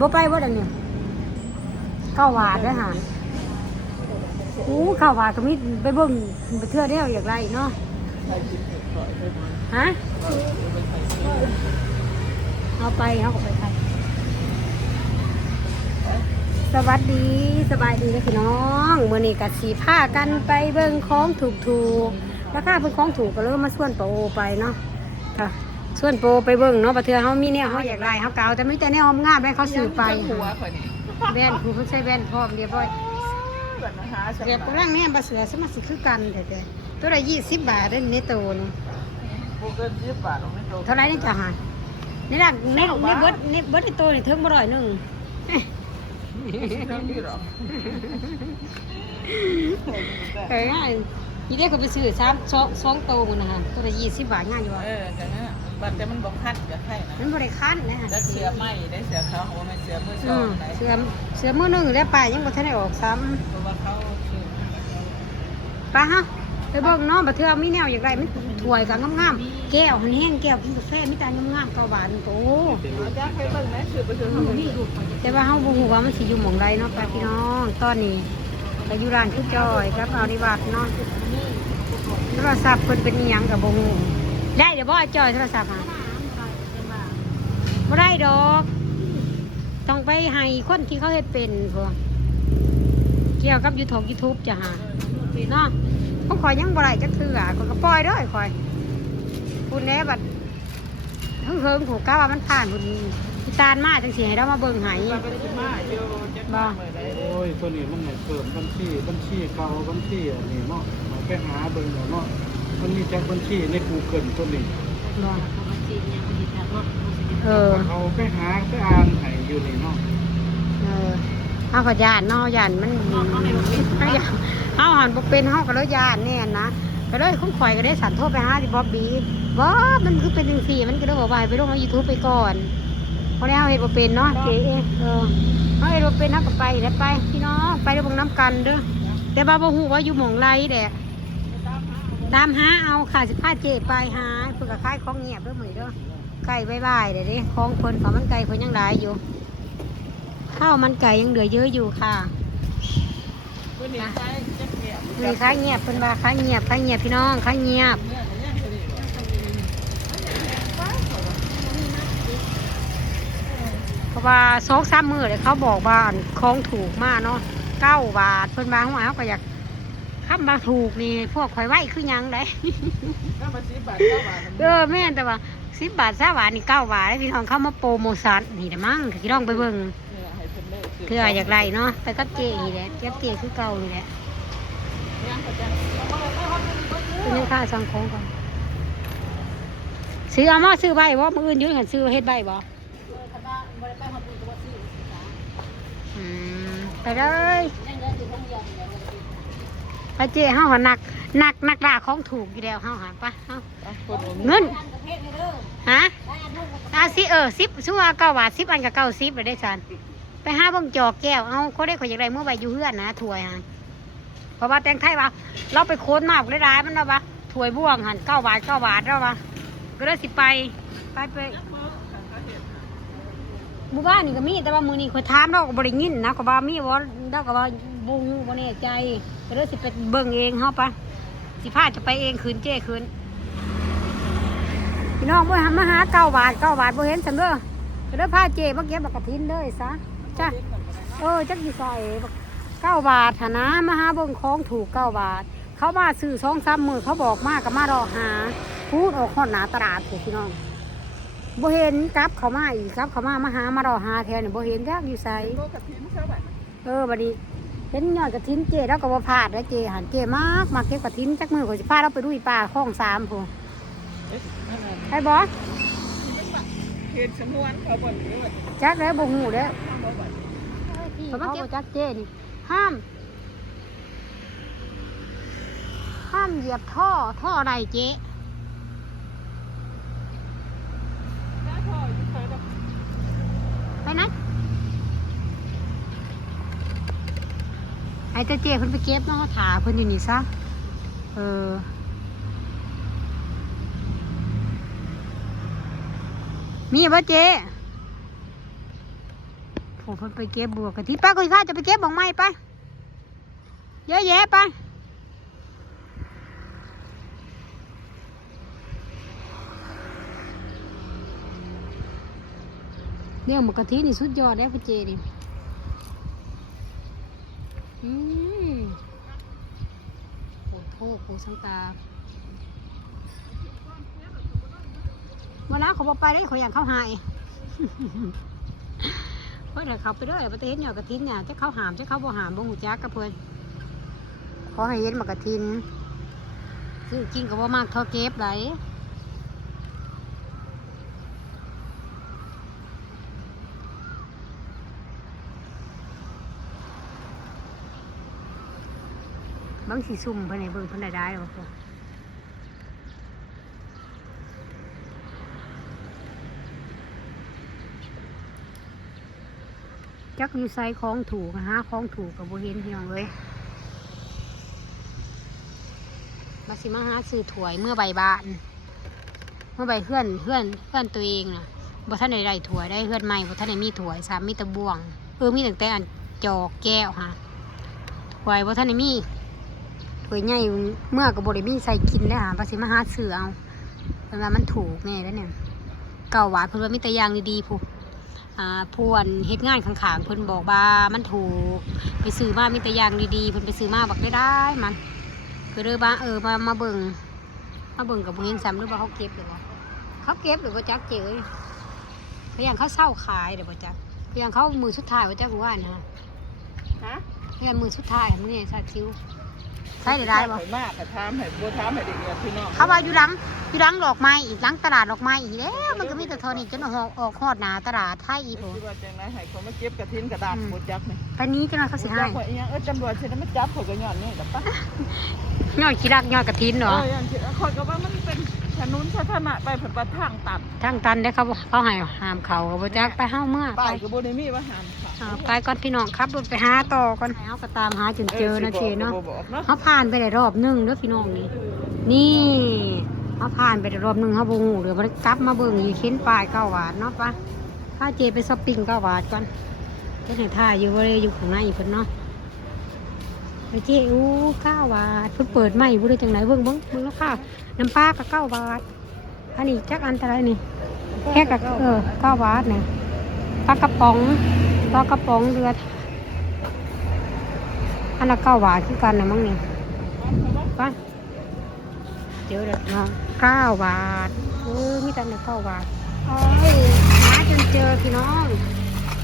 บ่ไปบ่ดังเนี่ยข้าวหวาดได้อหารอู้ข้าวหวาดก็มีไปเบิ่งไปเทื่อเดียวอย่างไรเนาะฮะเอาไปเอาก็ไปไปสวัสดีสบายดีนะพี่น้องเมื้อนี้ก็สีผ้ากันไปเบิ่งของถูกถูกๆราคาเป็นของถูกก็เลยมมาส่วนโปรไปเนาะ ส่วนโปรไปเบิ่งเนาะประเทือเฮามีแนวเฮาอยากได้เฮาเก่าแต่มีแต่แนวงามๆให้เขาซื้อไปหัวคนนี้แบนผู้เพิ่นใช้แบนพร้อมเรียบร้อยเกิดนะคะเรียบกำลังแม่บะเสือสมาสิคือกันแต่แต่ตัวละยี่สิบบาทได้ในโตนี่โบเกินยี่สิบบาทเราไม่โตเท่าไหรนี่จะหายนี่ล่ะในในเบิดในเบิดในโตนี่ถึงบ่ร้อยหนึงเท่านี้หรอเอ้ยง่ายยี่ได้ก็ไปซื้อสามสองสองโตมันนะฮะตัวละยี่สิบบาทง่ายอยู่เอว่ะอจังนั้น บัตรแต่มันบอกคัดกับใครนะมันบ่ได้คันนะฮะได้เสือไหมได้เสือเขาหัวไม่เสือมือสอืองมไหนเสือเสือมือหนึงแล้วปลายยังบ่ทันได้ออกซ้ำเพราะว่าเขาคือไปฮะไปเบิ่งเนาะบัดเทื่อมีแนวอย่างไรมันถ้วยก็งามๆแก้วหันแห้งแก้วกินกาแฟมีแต่งามๆเก้าบาทโตเราจะให้เบิ่งไหมคือไปซื้อเขาไม่ถูกแต่ว่าเฮาบ่ฮู้ว่ามันสิอยู่หม่องใดเนาะค่ะพี่น้องตอนนี้ก็อยู่ร้านคือจอยกับเอานิวัตเนาะโทรศัพท์เพิ่นเป็นอีหยังก็บ่ฮู้ ได้เดี๋ยวบ่จอยโทรศัพท์หาบ่ได้ดอก ต้องไปให้คนที่เขาเฮ็ดเป็นพวกเกี่ยวกับ YouTube YouTube จ้ะฮะเนาะผมขอยยังบ่ได้จักเทื่อข้อยก็ปล่อยเด้อข่อยพุ่นแน่บัดเฮิงๆผูกกะว่ามันผ่านพุ่นพี่ตาลมาจังสิให้เรามาเบิ่งให้เราไปได้มาเดียวจะมาเมื่โอ้ยตัวนี้มันเนี่ยเพิ่มบัญชีบัญชีเก่าบัญชีอันนี้เนาะเอาไปหาเบิ่งเนาะ มันมีจักบัญชีใน Google ตัวนี้เออเอาไปหาไปอ่านให้อยู่นี่เนาะเออเอาขยานเนาะยานมันเอายานเอาหันบ่เป็นเฮาก็เลยยานแน่นะก็เลยคุ้มข่อยก็ได้สั่นโทรไปหาที่บ๊อบบี้บ๊อบมันคือเป็นจังซี่มันก็เลยบอกว่าให้ไปลงใน YouTube ไปก่อนเพราะแล้วเฮาเฮ็ดบ่เป็นเนาะเจ๊เออเฮาเฮ็ดบ่เป็นเฮาก็ไปแล้วไปพี่น้องไปเด้อเบิ่งน้ำกันเด้อแต่ว่าบ่ฮู้ว่าอยู่หม่องไรแดะ ตามหาเอาค่ะสิพาเจไปหาเพิ่นก็ขายของเงียบเด้อมือนี้เด้อไก่บายเด้อเด้ของเพิ่นของมันไก่เพิ่นยังหลายอยู่ ข้าวมันไก่ยังเหลือเยอะอยู่ค่ะนี่ค้ายเงียบเป็นบาค้ายเงียบค้ายเงียบพี่น้องค้ายเงียบเพราะว่าสองสามมือเลยเขาบอกว่าของถูกมากเนาะเก้าบาทเพิ่นบางหัวเขาก็อยาก ข้ามมาถูกนี่พวกข่อยไหวคือหยังได้ ถ้ามาซื้อบัตรเข้ามาเออแม่นแต่ว่าสิบบาทสาบาทนี่เก้าบาทแล้วพี่น้องเข้ามาโปรโมชั่นนี่นะมั้งพี่น้องไปเบิ่งเนี่ยให้เพิ่นเลิกเพื่ออยากไรเนาะไปกับเจนี่แหละเจ็บเจคือเก่านี่แหละยังเขาจะเป็นยังค่าสังคมก่อนซื้อเอามาซื้อใบบ่มืออื่นอยืนหันซื้อเฮ็ดใบบ่อืมไปเลย ไปเจ๊เฮาหาหนักหนักหนักด่าของถูกอยู่แล้วเฮาหาปะเฮาคนเงินฮะอาสิเออสิบชั่วเก้าบาทสิบอันกับเก้าสิบเลยได้สันไปหาเบิ่งจอกแก้วเอาเขาได้ขอยอยากได้เมื่อใบอยู่เฮือนนะถ้วยฮะเพราะว่าแตงไทยว่าเราไปโค้นมากเลยร้ายมันแล้ววะถ้วยบ่วงหันเก้าบาทเก้าบาทแล้ววะก็เลยสิไปไปไปหมู่บ้านนี่ก็มีแต่ว่ามือนี้คอยถามเราก็บริยินนะก็ว่ามีว่าเราก็ว่าบุงบ่แน่ใจ ก็เลยสิไปเบิ่งเองเฮาปะสิพาจะไปเองคืนเจ้คืนพี่น้องบ่หามาหาเก้าบาทเก้าบาทบ่เห็นซั่นเด้อก็เด้อพาเจมาเก็บบักกะทินเด้อซะจ้ะเออจักสิใส่บักเก้าบาทหนนะมาหาเบิ่งของถูกเก้าบาท เขามาซื้อสองสามมือเขาบอกมากก็มารอหาพูดออกฮอดหนาตลาดถูกพี่น้องบ่เห็นกลับเขามาอีกกลับเขามามาหามารอหาแทนนี่บ่เห็นจักอยู่ไสโลกกับทีมเท่าไหร่เออบัดนี้ เห็นยอดกระถินเจแล้วก็บ่พลาดแล้วเจหันเจมากมาเก็บกระถินจักมือก็สิพาเราไปดูอีป่าคลองสามพุ่นเอ๊ะนั่นน่ะให้บ่เขตสมวนเขาบ่นหรือว่าจักแล้วบ่ฮู้แล้วเขามาเก็บจักเจนี่ห้าม ห้ามเหยียบท่อท่ออะไรเจ๊ ถ้าพ่ออยู่เคยแบบ ไปนะ ไอ้เจ้าเจ๊เพิ่นไปเก็บเนาะถาเพิ่นอยู่นี่ซะ เออมีบ่เจ๊ผมเพิ่นไปเก็บบัวกะทิป้าก็ข้าจะไปเก็บบอกไม้ไปเยอะแยะไปเรื่องหมกกะทินี่สุดยอดได้พ่เจดิ อืมโอ้โหโคสังตาวันนั้นเขาบอกไปได้เขาอย่ากเข้าหายเฮ้ยเดี๋ยวเขาไปเด้อประเทศเนี่ยกระทินเนี่ยจะเข้าหามจะเข้าบ่หามบ่หูจักกับเพื่อนขอให้เห็นมากระทินซื้อกินกับว่ามากเท่าเก็บไหล บางสีซุ่มเพื่นในเบิ่งเพื่นได้ได้หรอพวกจักอยู่ไซคล้องถูกหาคล้องถูกกับบ่เห็นพี่น้องเลยมาสิมาหาซื้อถวยเมื่อใบบาน เมื่อใบเพื่อนเพื่อนเพื่อนตัวเองนะบ่ท่านใดได้ถวยได้เพื่อนใหม่บ่ท่านใดมีถวยสามมีตะบ่วง เออมีแต่แต่อันจอกแก้วฮะถวยบ่ท่านใดมี ถวยใหญ่เมื่อก็บ่ได้มีใส่กินได้หาภาษีมาหาซื้อเอาเพิ่นว่ามันถูกแน่แล้วเนี่ยเก่าหวานเพิ่นว่ามีแต่อย่างดีๆผู้อ่าพวนเฮ็ดงานข้างๆเพิ่นบอกว่ามันถูก ไปซื้อมามีแต่อย่างดีๆเพิ่นไปซื้อมาบักได้ได้มันก็เลยว่าเออมามาเบิ่งมาเบิ่งกับบ่เห็นซ้ำหรือว่าเขาเก็บหรือว่าเขาเก็บหรือว่าจักเจอพยายามเขาเศร้าขายเดี๋ยวบ่จักพยายามเขามือสุดท้ายว่าจักว่านะฮะพยายามมือสุดท้ายมื้อนี้ชาติชิว ใช่ได้ได้บ่ข่อยมากแต่ถามให้บ่ถามให้เด็กๆพี่น้องเขาว่าอยู่หลังอยู่หลังดอกไม้อีกหลังตลาดดอกไม้อีกแล้วมันก็มีแต่เทอนี่จนออกออกฮอดหน้าตลาดไทยอีกคิโหดว่าจังไดให้เขามาเก็บกระถินกระดาษบ่จักนี่ไปนี้จังได๋เขาสิให้จักว่าอีหยังเอ้ยตำรวจสิได้มาจับข่อยก็ย้อนนี่ล่ะปะยอดขี้รักยอดกระถินเอเนาะออย่างที่ข่อยก็ว่ามันเป็นถนนสาธารณะไปเพิ่นประทางตัดทางตันได้อเขาเขาให้ห้ามเขาก็บ่จักไปเฮาเมื่อป้าไปยก็บ่ได้มีว่าห้ามเขา อ่าไปก่อนพี่น้องครับรถไปหาต่อก่อนเอาก็ตามหาจนเจอนะเจเนาะบ่บอกเนาะเขาผ่านไปได้รอบหนึงเด้อพี่น้องนี่นี่เขาผ่านไปได้รอบหนึงเขาบ่ฮู้เดี๋ยวมันกลับมาเบิ่งอีกเข็นป้ายเก้าบาทเนาะปะพาเจไปช้อปปิ้งเก้าบาทก่อนเฮ็ดให้ท่าอยู่บ่ได้อยู่ข้างในเพิ่นเนาะไปเจอู้เก้าบาทเพิ่นเปิดใหม่บ่ได้จังไหนเบิ่งเบิ่งเบิ่งแล้วค่ะน้ำปลาก็เก้าบาทอันนี้จักอันเท่าไหร่นี่แค่กับเออเก้าบาทเนี่ยปลากระป๋อง ปลากระป๋องเรืออันละเก้าบาทคือกันนะมั้งนี่ป้าเจอแล้วเนาะเก้าบาทเออมีแต่ในเก้าบาทโอ้ยหาจนเจอพี่น้อง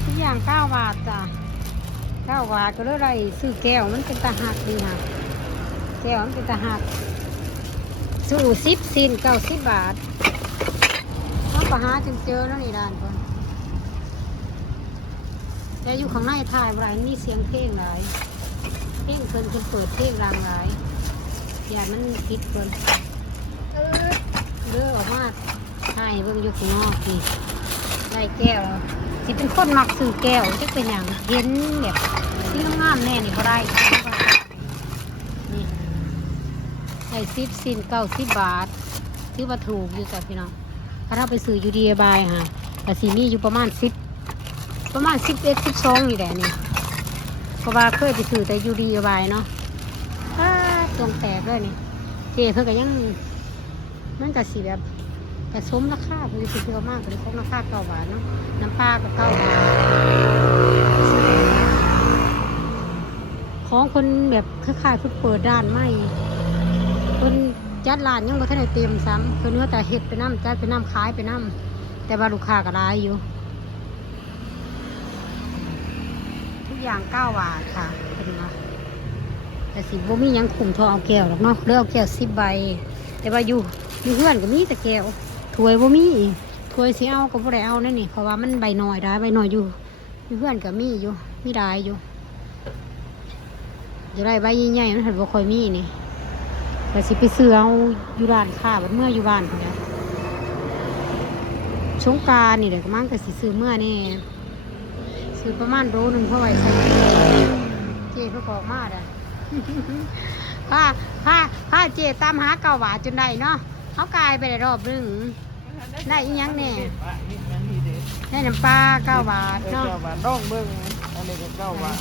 ทุกอย่างเก้าบาทจ้ะเก้าบาทก็เลยไรซื้อแก้วมันเป็นตาหักดีค่ะแก้วมันเป็นตาหักสู้สิบสินเก้าสิบบาทเราไปหาจนเจอแล้วนี่ด้านคน แต่อยู่ข้างในถ่ายไรมีเสียงเพลงหลายเพลงเพิ่นเพิ่นเปิดเพลงรางหลายอย่ามันผิดเพิ่นเออเลือออกมาถ่ายเบิ่งอยู่ข้างนอกนี่ได้แก้วสิเป็นคนมักซื้อแก้วจะเป็นอย่างเห็นแบบสีงามแน่นี่ก็ได้นี่ได้สิบสินเก้าสิบบาทถือว่าถูกอยู่จ้ะพี่น้องถ้าเราไปซื้อยูดีบายค่ะแต่สีมีอยู่ประมาณสิบ ประมาณสิบเอ็ดสิบสองนี่แหละนี่เพราะว่าเคยไปซื้อแต่ยูดีบายเนาะอ้าตรงแตกเลยนี่เจเพิ่นก็ยังมันก็สีแบบแต่สมราคาเพิ่นสิซื้อมากกว่าของราคาเก้าบาทเนาะน้ำปลาก็เก้าบาทของคนแบบคล้ายๆเพิ่นเปิดร้านใหม่เพิ่นจัดร้านยังบ่ทันได้เต็มซ้ำคือเนื้อแต่เฮ็ดไปน้ำจัดไปน้ำขายไปน้ำแต่ว่าลูกค้าก็หลายอยู่ ทุก อย่างเก้าบาทค่ะเป็นมาแต่สิบ่มียังคุ้มทองเอาแก้วหรอกเนาะเลือกเอาแก้วสิบใบ แต่ว่าอยู่อยู่เพื่อนก็มีแต่แก้วถ้วยบ่มีถ้วยสิเอาก็บ่ได้เอานั่นนี่เพราะว่ามันใบน้อยได้ใบน้อยอยู่อยู่เพื่อนก็มีอยู่มีได้อยู่จะได้ใบใหญ่ๆมันเห็นบ่ค่อยมีนี่แต่สิไปซื้อเอาอยู่ร้านค้าบัดเมื่ออยู่บ้านพุ่นแหล้วสงการนี่เดี๋ยวก็มั่งก็สิซื้อเมื่อนี่ ซื้อประมาณโลหนึ่งเพราะไว้ใส่เจเพื่อบอกมาเด้อผ้าผ้าผ้าเจตามหาเก่าหวาจนได้เนาะเขากลายไปได้รอบหนึงได้อีหยังแน่ว่าอีหยังนี่เด้ได้น้ำปลาเก้าบาทเออเนาะเก้าบาทต้องเบิ่งอันนี้ก็เก้าบาท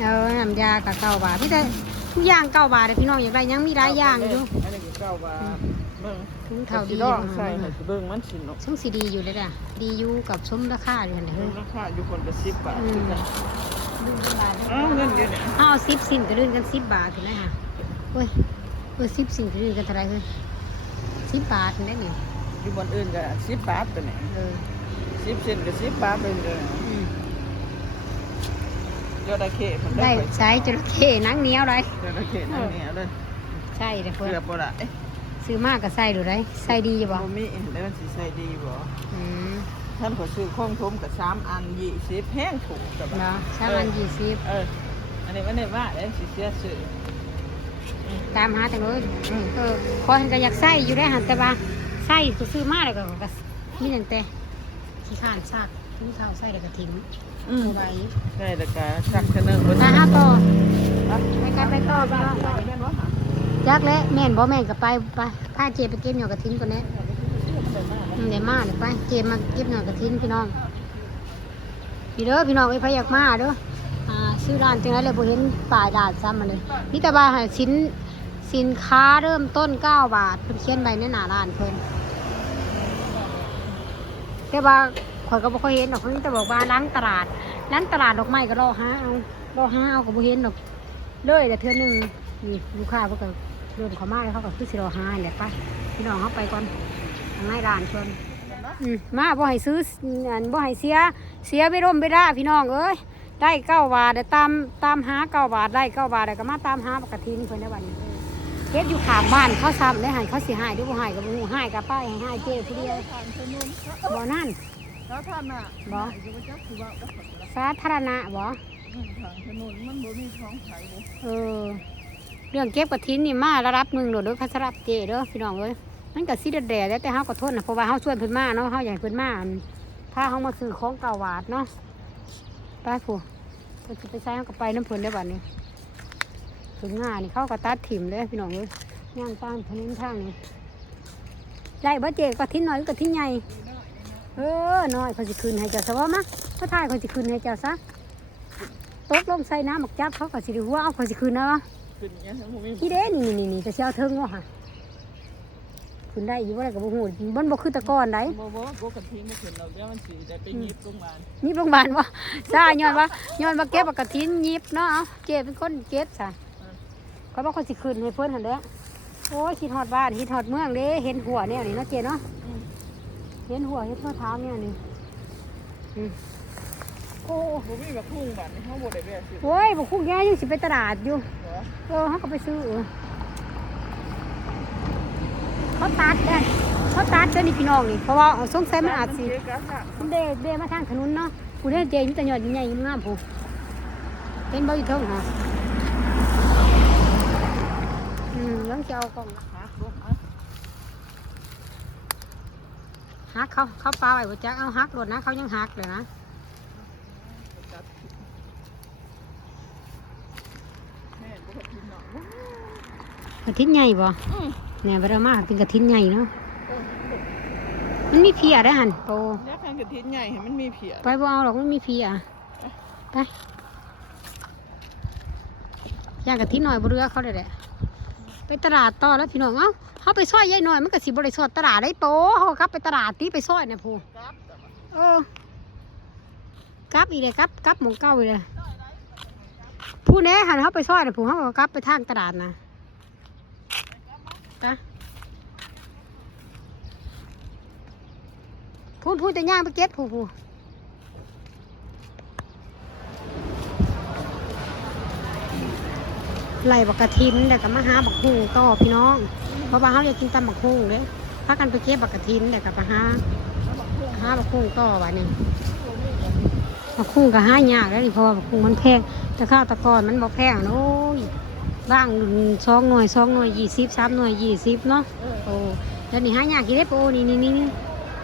เออน้ำยากับเก้าบาทพี่แต่ทุกอย่างเก้าบาทเลยพี่น้องอยากได้หยังมีหลายอย่างอยู่อันนี้ก็เก้าบาทเบิ่ง ถุงเท่าดีดองใส่ให้สิเบิ่งมันสิเนาะช่องสีดีอยู่เลยอะดีอยู่กับสมราคาอยู่หั่นแหละเฮ้ยราคาอยู่คนละ10บาทอืมเอ้าเงินอยู่เนี่ยเอาสิบสินกระลื่นกันสิบบาทถึงไหมคะเว้ยเออสิบสินกระลื่นกันเท่าไหรเฮ้ยสิบบาทถึงได้เนี่ยอยู่บนอื่นก็10บาทตัวนี้เออ10เซนก็10บาทเป็นเลยอืมจระเข้มันได้ได้ใช้จระเข้หนังเหนียวเลยจระเข้นั่นเนี่ยเลยใช่เลยเพื่อเกือบบ่ได้ ซื้อมากก็ใส่ดูได้ใส่ดีอยู่บ่บ่มีแล้วมันสิใส่ดีบ่อืมท่านก็ซื้อของทมกับ3อัน20แพงถูกกับเนาะสามอันยี่สิบเออ อันนี้มันได้ว่าแล้วสิเสียซื้อตามหาแต่เลยเออคอยก็อยากใส่อยู่ได้หันแต่ว่าใส่ก็ซื้อมาแล้วก็ก็มีตั้งแต่ขี้ข้านซากทิ้งข้าวใส่แล้วก็ทิ้งอืมเอาไว้ใช่แล้วก็ชักกันเนึงมาหาต่อไปไปกันไปต่อพี่น้องแม่นบ่หา จักและแม่นบ่แม่นก็ไปไปพาเจไปเก็บหน่อกระทิ้นก่อนแน่เดี๋ยวมาเดี๋ยวไปเจมาเก็บหน่อกระทิ้นพี่น้องพี่เด้อพี่น้องไอ้พยากมาเด้ออ่าซื้อร้านจังไรเลยบ่เห็นป้ายด่านซ้ำมาเลยนี่แต่ว่าห้สินสินค้าเริ่มต้น9บาทเพิ่นเขียนใบในหน้าร้านเพิ่นแต่ว่าข่อยก็บ่ค่อยเห็นดอกเพิ่นแต่บอกว่าล้างตลาดล้างตลาดดอกไม้ก็รอหาเอารอหาเอาก็บ่เห็นดอกเลยแต่เทื่อหนึงนี่ลูกค้าเพิ่นก็ เริ่มเข้ามาแล้วเขาก็คือสิรอหาแหละไปพี่น้องเฮาไปก่อนทางในร้านชวนอืมมาบ่ให้ซื้ออันบ่ให้เสียเสียไปร่มไปร่าพี่น้องเอ้ยได้เก้าบาทแต่ตามตามหาเก้าบาทได้เก้าบาทแล้วก็มาตามหาปกตินเพิ่นได้บัดนี้เฮ็ดอยู่ข้างบ้านเขาซ้ำได้ให้เขาสิให้หรือบ่ให้ก็บ่ฮู้ให้กับป้ายให้ให้เจ้ผู้เดียวทางถนนบ่นั่นแล้วท่านน่ะบ่อยู่บ่จักสิว่าก็ขดละสาธารณะบ่ทางถนนมันบ่มีท้องไผบ่เออ เรื่องเก็บกระถินนี่มาระดับหนึ่งโดดด้อคัสรับเจเด้อพี่น้องเอ้ยมันก็สิเดแดดแล้วแต่เฮาก็ทนนะเพราะว่าเฮาชวนเพิ่นมาเนาะเฮาอยากให้เพิ่นมาถ้าเฮามาซื้อของเก่าหวาดเนาะไปผู้เพิ่นสิไปใช้เฮาก็ไปน้ำเพิ่นได้บัดนี้ถึงงานนี่เขาก็ตัดถิ่มเลยพี่น้องเอ้ยย่างตามถนนทางนี่ได้บ่เจกระถินน้อยกระถินใหญ่เออน้อยเขาสิคืนให้เจ้าซะว่ามาเขาทายเขาสิคืนให้เจ้าซะตกลงใส่น้ำหมักจับเขาก็สิได้หัวเอาเขาสิคืนนะวะ ขึ้นอย่างเงี้ยทั้งบ่มีที่เด้นี่นี่นี่จะเชียวเทิงว่าค่ะคุณได้อยู่ว่าอะไรกับบุหูบนบกคือตะกอนได้บ่บ่บ่กันทิ้งบ่ขึ้นเราเดี๋ยวมันสิได้ไปหยิบโรงพยาบาลยิบโรงพยาบาลวะซาย้อนว่าย้อนว่าเก็บปกตินยิบเนาะเอาเจ็บเป็นคนเก็บซะเขาบอกคนสิคืนให้เพิ่นหันเด้อโอ้ยคิดฮอดบ้านคิดฮอดเมืองเด้เห็นหัวเนี่ยนี่เนาะเจเนาะเห็นหัวเห็นข้อเท้าเนี่ยนี่อืมโอ้บ่มีแบบพุ่งบัดนี่เฮาบ่ได้แวะซื้อโอ้ยบอกคุ้งแย่ยังสิไปตลาดอยู่ เหรอเออเขาก็ไปซื้อเออเขาตัดได้เขาตัดเจ้านี่พี่น้องนี่ เพราะว่าเอาสงสัยมันอาจสิเกะกะค่ะมันเดเดมาทางถนนเนาะกูได้เจนี่แต่ยอดใหญ่ๆงามๆผู้เป็นบ่อยู่เทิงฮะอืมยังจะเอากล่องหาลงมาหักเขาเขาปลาไว้บ่จักเอาหักโดดนะเขายังหักเลยนะ จัดแม่บ่กับพี่น้อง กระทินใหญ่บ่อือเนี่ยเวลามาเป็นกระทินใหญ่เนาะมันมีเพียได้อหันโตอยากให้กระถิ่นใหญ่ให้มันมีเพียไปบ่เอาหรอกมันมีเพียไปย่างกะทิหน่อยบ่เรือเขาเลยแหละไปตลาดต่อแล้วพี่น้องเอ้าเขาไปซอยยายหน่อยมันก็สิบ่ได้ซอยตลาดได้โตเขาก็กลับไปตลาดตีไปซอยน่ะผู้ครับแต่ว่าเออกลับอีกเลยกลับกลับหมองเก่าอีกเลยผู้แน่หันเขาไปซอยน่ะผู้เขาก็กลับไปทางตลาดนะ ไปพูดพูดจะย่างไปเก็ตผู้ผู้ไหลบักกระทินแต่ก็มาหาบักฮุงต่อพี่น้อง เพราะว่าเขาอยากกินตำบักฮุงเด้พากันไปเก็บบักกระทินแต่ก็ไปหาหาบักฮุงต่อวะนี่บักฮุงก็หายากแล้วดิเพราะว่าบักฮุงมันแพงแต่ข้าวตะกอนมันบ่แพงโอ้ บ้างสองหน่วยสองหน่วยยี่สิบสามหน่วยยี่สิบเนาะโอ้แล้วนี่หายากกี่เล็บโอ้นี่นี่นี่นี่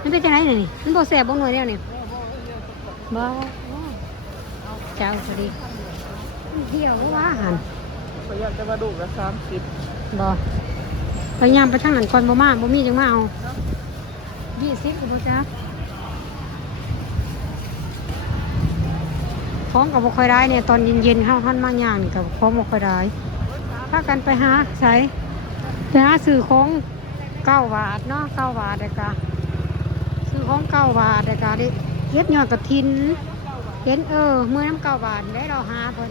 มันเป็นจังไรเนี่ยมันบ่แสบบ่หน่วยแล้วเนี่ยบ่เจ้าสวัสดีเที่ยวว่าหันพยายามจะมาดูละสามสิบบ่พยายามไปทางหลังก่อนบ่มาบ่มีจังมาเอายี่สิบบ่อจ้าของกับบ่ค่อยได้เนี่ยตอนเย็นๆข้าวหันมากย่างกับของบ่ค่อยได้ พากันไปหาใช้ไปหาซื้อของเก้าบาทเนาะเก้าบาทเด็กะซื้อของเก้าบาทเด็กะดิเย็ดยอดกระทินเห็นเออมือน้ำเก้าบาทได้เราหาเพิ่น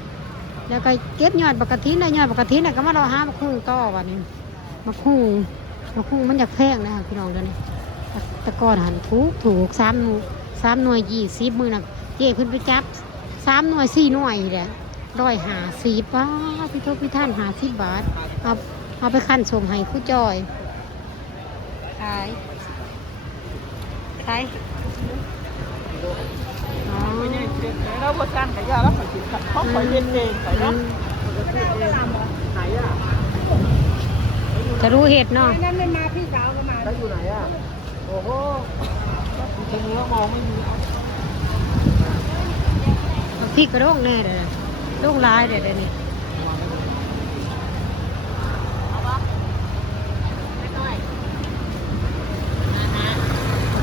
แล้วก็เก็บยอดบักกระทินได้ยอดบักกระทินน่ะก็มาเราหาบักคุ้งต่อวันนี้บักคุ้งบักคุ้งมันอยากแพงนะคะพี่น้องเดี๋ยวนี้ตะกอนหันถูกถูกสามหน่วยสามหน่วยยี่สิบมือน่ะเจ๊เพิ่นไปจับสามหน่วยสี่หน่วยนี่แหละ ร้อยหาสีป้าพี่โทษพี่ท่านหาสิบบาท เอาเอาไปขั้นสมให้ผู้จอยขายขายอ๋อไม่ใช่เด็กแล้วบ่สร้างขายาแล้วขายสิเขาขายเย็นเองขายอืเนาะมไหนอะจะรู้เหตุเนาะนั่นไม่มาพี่สาวก็มาแล้วอยู่ไหนอะ โอ้โหทีนี้มองไม่มีเอาเอาพริกกระโดงแน่เลย นะโดงลายเดี๋ยวเดี๋ยนี้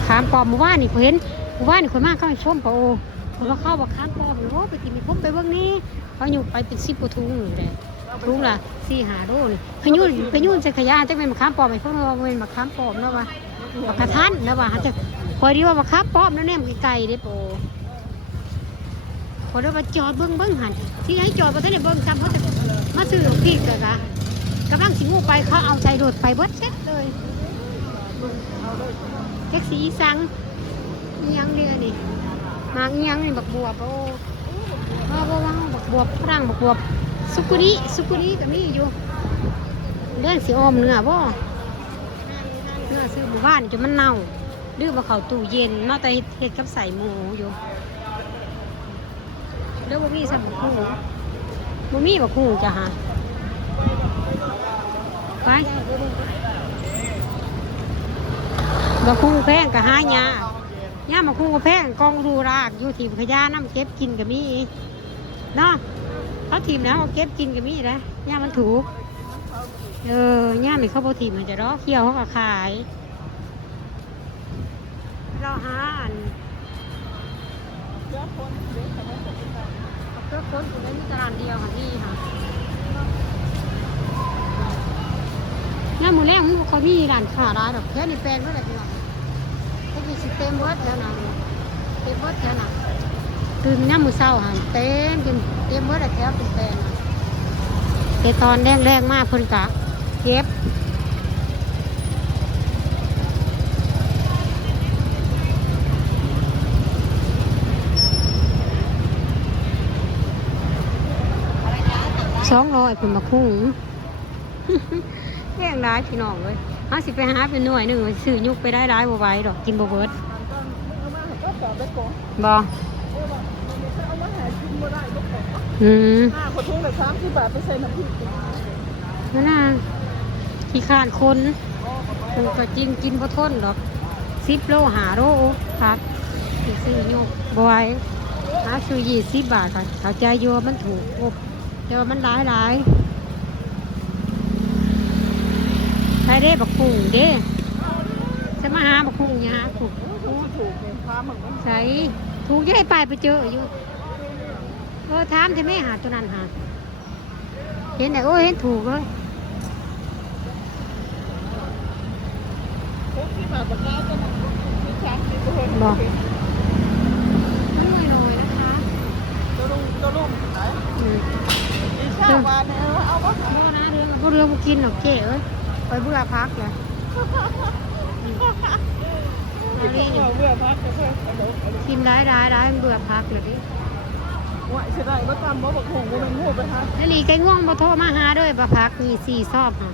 ขามปอมหมู่านี่เขาเห็นหมู่านี่คนมากเข้าไปชมปะโอคนว่าเข้าบอกขามปอมหรือว่าไปกินมีพุ่มไปเบื้องนี้เขาอยู่ไปเป็นสิบกว่าทุ่งเลยทุ่งละสี่หาโลนี่พยุ่นพยุ่นใส่ขยะจะเป็นมะขามปอมไอ้พวกเราเป็นมะขามปอมเนาะวะมะกระทันเนาะวะเขาจะคอยดีว่ามะขามปอมนั่นแน่มันไกลๆเด้โปคนเรียกว่าจอดเบิ้งเบิ้งหันที่ให้จอดมาท่านได้เบิ้งจำเขาจะมาซื้อพริกเลยนะกำลังสิงูไปเขาเอาใจรถไปเบิดเซ็ตเลยแท็กซี่สังยังเดียวนี่มากอิหยังนี่บักบวบโอ้ว้าวว้าวบักบวบฝรั่งบักบวบสุกุริสุกุริก็มีอยู่เรื่องสีอมเนื้อบ่เนื้อซื้อหมู่บ้านจนมันเน่าดื้อมาเขาตู้เย็นนอกแต่เฮ็ดเฮ็ดกับใส่หมูอยู่ เรื่องบ่มีสัมบักหูบ่มีบักหูจ้ะฮะไปบักหูแพงก็หายากย่าบักหูก็แพงกองดูรากอยู่ที่ขยะน้ำเก็บกินก็มีเนาะเขาทีมแล้วเขาเก็บกินก็มีนะย่ามันถูกเออย่าไม่เข้าโปรตีนมันจะรอเคี่ยวเขาก็ขาย เราหาอัน เยอะคนเยอะขนาดนั้นเพื่อค้นอยู่ในมีตลาดเดียวค่ะพี่ค่ะย่าหมูแรกมันเขามีร้านค้าร้านดอกแค่ในแปลงเมื่อไหร่พี่น้องเขามีสิเต็มเบิร์ดแล้วนะเต็มเบิร์ดแล้วนะตื่นย่ามือเศร้าหันเต็มเต็มเต็มเบิร์ดแล้วเป็นแปลงนะแต่ตอนแรกแรกๆมากเพิ่นกะเก็บ สองร้อยเป็นมะคุ้งแย่งร้ายพี่น้องเลยห้าสิไปหาเป็นหน่วยหนึ่งซื้อยุกไปได้ร้ายบ่ไหวดอกกินบ่เบิดเอามาก็สอนไปก่อนบ่เอามาหากินบ่ได้ก็ขออืมห้าคนทุ่งละ30บาทไปใส่น้ำพริกนั่นน่ะขี้ขานคนมันก็กินกินบ่ทนดอกสิบโลหาโลครับสิซื้อยุกบ่ไหว้หาซื้อยี่สิบบาทค่ะเข้าใจอยู่ว่ามันถูกอบ แต่ว่ามันหลายหลายใช้ได้บักปุ่งเด้จะมาหาบักปุ่งอยาถูกถูกถูกเนี่ยพามันมันใช่ถูกอยี่ให้ไปไปเจออยู่เออถามจะไม่หาตัวนั้นหาเห็นแต่โอ้ยเห็นถูกเลยพวกที่มาบักน้าก็มันมีช้างที่คนบอกมันลอยลอยๆนะคะตัวลุงตัวลุงไหน อืมอีชาวานเนี่ยเอามาบ่นะเรื่องบ่เรือบ่กินหรอกเจ๊เอ้ยไปเบื่อพักเลยอืมอันนี้เอาเบื่อพักเพื่อนกระโดดกินร้ายร้ายร้ายเบื่อพักเลยดิว่าสิได้บ่ตามบ่บักหงบ่เป็นงูไปหานาลีไก่ง่วงบ่โทรมาหาด้วยบ่พักมีสี่ซอบค่ะ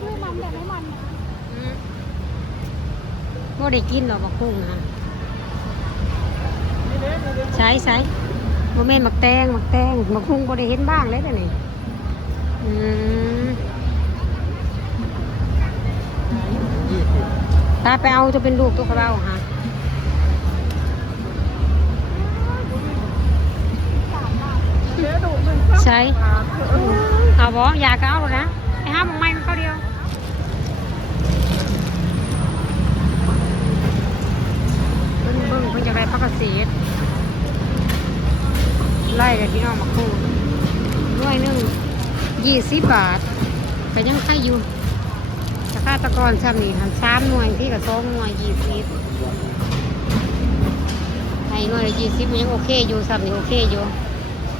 คือมันแบบให้มันอืมบ่ได้กินหรอกบักกุ้งค่ะใช้ใช้ โมเมนต์มักแตงมักแตงมักคุ้งบ่ได้เห็นบ้างเลยแต่นี่อืมตาไปเอาจะเป็นลูกตัวกระเบ้าฮะใช้เอาบ่อยากเอาหรอนะไอ้ห้ามมันไม่มันเขาเดียวเบิ่งเบิ่งเพิ่งจะได้พักเกษตร ไล่เลยพี่น้องมาคู่หน่วยหนึ่งยี่สิบบาทก็ยังใครอยู่สาขาตะกอนซ้ำนี่ทำสามหน่วยที่กับสองหน่วยยี่สิบไอ้หน่วยละยี่สิบยังโอเคอยู่ซ้ำนี่โอเคอยู่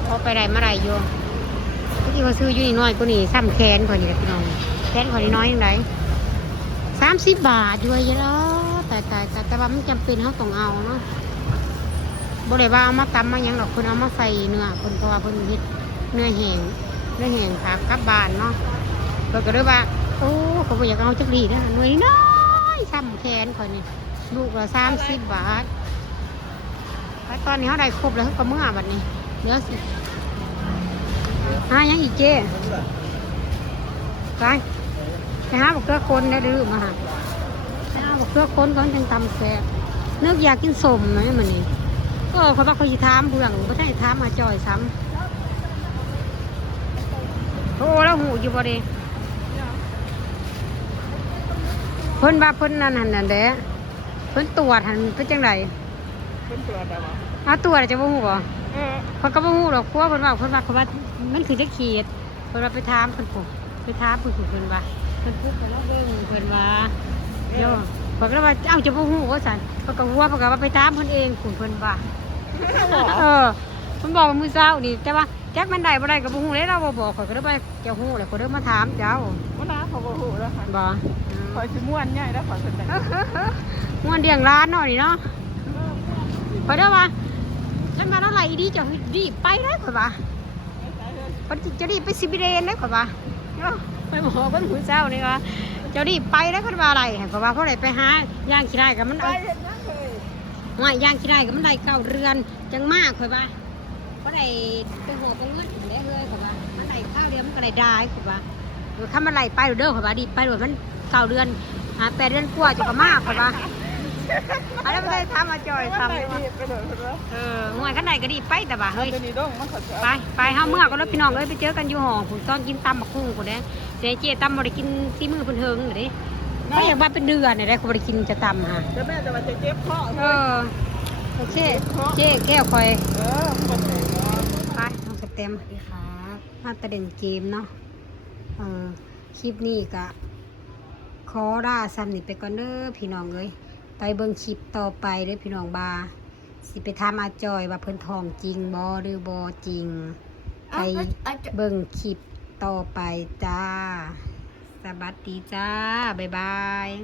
พอไปได้มาได้อยู่ที่เขาซื้ออยู่นี่น้อยกว่านี่ซ้ำแขนกว่านี่แหละพี่น้องแขนกว่านี่น้อยยังไงสามสิบบาทอยู่เยอะแล้วแต่แต่แต่แต่ว่ามันจำเป็นเขาต้องเอาเนาะ บ่ได้ว่าเอามาตำมายังดอกเพิ่นเอามาใส่เนื้อเพิ่นเพราะว่าเพิ่นเฮ็ดเนื้อแห้งเนื้อแห้งค่ะกลับบ้านเนาะเพิ่นก็เลยว่าโอ้เขาบ่อยากเอาจักรีนะหน่วยน้อยซ้ำแขนข่อยนี่ลูกละ30บาทแล้วตอนนี้เฮาได้ครบแล้วเฮาก็เมื่อบัดนี้เหลือสิหายังอีกเจ้ไปไปหาบักเกลือคนได้ดื้อมาหาไปหาบักเกลือคนก่อนจังตำแซ่บนึกอยากกินสมไหมมันนี่ เออเขาบอกเขาจะถามเบื้องไม่ได้ถามมาจอยซ้ำโอ้แล้วหูอยู่บ่เด้เพิ่นว่าเพิ่นนั่นหันนั่นเด้เพิ่นตรวจหันเป็นจังไดเป็นตัวแบบว่าเอาตรวจจะบ่ฮู้บ่เออเพิ่นก็บ่ฮู้ดอกครัวเพิ่นว่าเพิ่นว่าเขาว่ามันคือจะเขียดเพิ่นว่าไปถามเพิ่นปุ๊บไปถามเพิ่นปุ๊บเพิ่นว่าเพิ่นปุ๊บไปแล้วเบิ่งเพิ่นว่าเดี๋ยว เพิ่นก็ว่าเอ้าจะบ่ฮู้ว่าซั่นเพิ่นก็หัวเพิ่นก็ว่าไปถามเพิ่นเองคุณเพิ่นว่าเออมันบอกว่ามือเช้านี่แต่ว่าแจ็คมันได้บ่ได้กับบ่ฮู้เลยเราบ่บอกข่อยก็เลยไปเจ้าฮู้แหละข่อยเด้มาถามเจ้าวันน้าเขาบอกหูแล้วค่ะบ่คอยชิม้วนใหญ่แล้วขอแสดงม่วนเลี้ยงร้านเนาะนี่เนาะข่อยเด้อว่าฉันมาเท่าไหร่อีดีเจ้ารีบไปเลยข่อยว่าข่อยจะรีบไปซิบิเรนเลยข่อยว่าเนาะไปบอกเพิ่นมื้อเช้านี่ว่า เจ้ารีบไปแล้วข่อยว่าอะไรให้ข่อยว่าเพราะได้ไปหาย่างขี้ได้กับมันไปเอาเห็นยังเลยว่าย่างขี้ได้กับมันได้เก้าเรือนจังมากข่อยว่าเพราะได้ไปหอบเอาเงินได้เลยข่อยว่ามันได้ข้าวเดือนมันก็ได้ได้ข่อยว่าเออถ้ามันไหลไปเด้อข่อยว่าดีไปโดยมันเก้าเดือนหาแปดเดือนกว่าจะก็มากข่อยว่า อันนั้นไม่ได้ทำมาจ่อยทำทำไปเลยว่าดีไปเลยแล้วเออมวยขันใดก็ดีไปแต่ว่าเฮ้เฮ้ยยจะนี่ต้องมันขอจะไปไปห้าเมื่อก็แล้วพี่น้องเอ้ยไปเจอกันอยู่ห้องผมตอนกินตำบักหุ่งกูเด้เจ๊เจ๊ตำบ่ได้กินซีมือเพิ่นเฮิงเด้เขาอยากว่าเป็นเดือนเนี่ยได้เขาบ่ได้กินจะตำฮะจะแม่จะมาจะเจ็บคอเออโอเคเจ๊แก้วคอยเออมันเลยไปน้องสเต็มสวัสดีครับมาแตะเด่นเกมเนาะเออคลิปนี้ก็ขอลาซ้ำนี่ไปก่อนเด้อพี่น้องเอ้ย ไปเบิ่งคลิปต่อไปเด้อพี่น้องบาสิไปถามอาจอยว่าเพิ่นทองจริงบ่หรือบ่จริง ไปเบิ่งคลิปต่อไปจ้า สวัสดีจ้า บ๊ายบาย